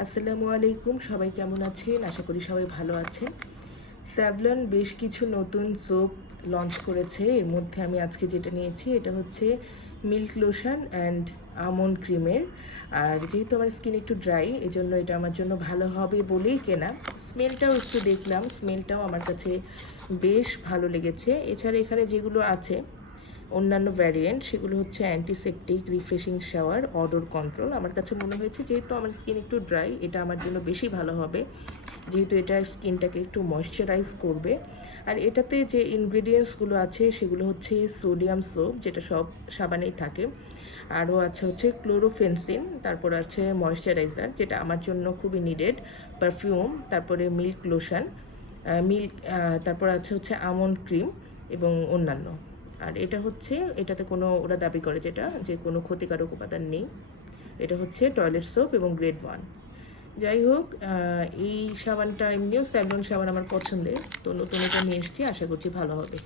আসসালামু আলাইকুম, সবাই কেমন আছেন? আশা করি সবাই ভালো আছেন। স্যাভলন বেশ কিছু নতুন সোপ লঞ্চ করেছে। এর মধ্যে আমি আজকে যেটা নিয়েছি এটা হচ্ছে মিল্ক লোশন অ্যান্ড আমন্ড ক্রিমের। আর যেহেতু আমার স্কিন একটু ড্রাই, এজন্য এটা আমার জন্য ভালো হবে বলেই কেনা। স্মেলটাও একটু দেখলাম, স্মেলটাও আমার কাছে বেশ ভালো লেগেছে। এছাড়া এখানে যেগুলো আছে অন্যান্য ভ্যারিয়েন্ট, সেগুলো হচ্ছে antiseptic, refreshing shower, odour control. আমার কাছে মনে হয়েছে যেহেতু আমার স্কিন একটু ড্রাই, এটা আমার জন্য বেশি ভালো হবে, যেহেতু এটা স্কিনটাকে একটু ময়শ্চারাইজ করবে। আর এটাতে যে ইনগ্রিডিয়েন্টসগুলো আছে সেগুলো হচ্ছে সোডিয়াম সোপ, যেটা সব সাবানেই থাকে। আরও আছে হচ্ছে ক্লোরোফেনসিন, তারপর আছে ময়শ্চারাইজার, যেটা আমার জন্য খুবই নিডেড, পারফিউম, তারপরে মিল্ক লোশন, তারপর আছে হচ্ছে আমন্ড ক্রিম এবং অন্যান্য। আর এটা হচ্ছে, এটাতে কোনো, ওরা দাবি করে যেটা যে কোনো ক্ষতিকারক উপাদান নেই। এটা হচ্ছে টয়লেট সোপ এবং গ্রেড 1। যাই হোক, এই সাবানটা এমনিও স্যাভলন সাবান আমার পছন্দের, তো নতুন এটা নিয়ে এসেছি, আশা করছি ভালো হবে।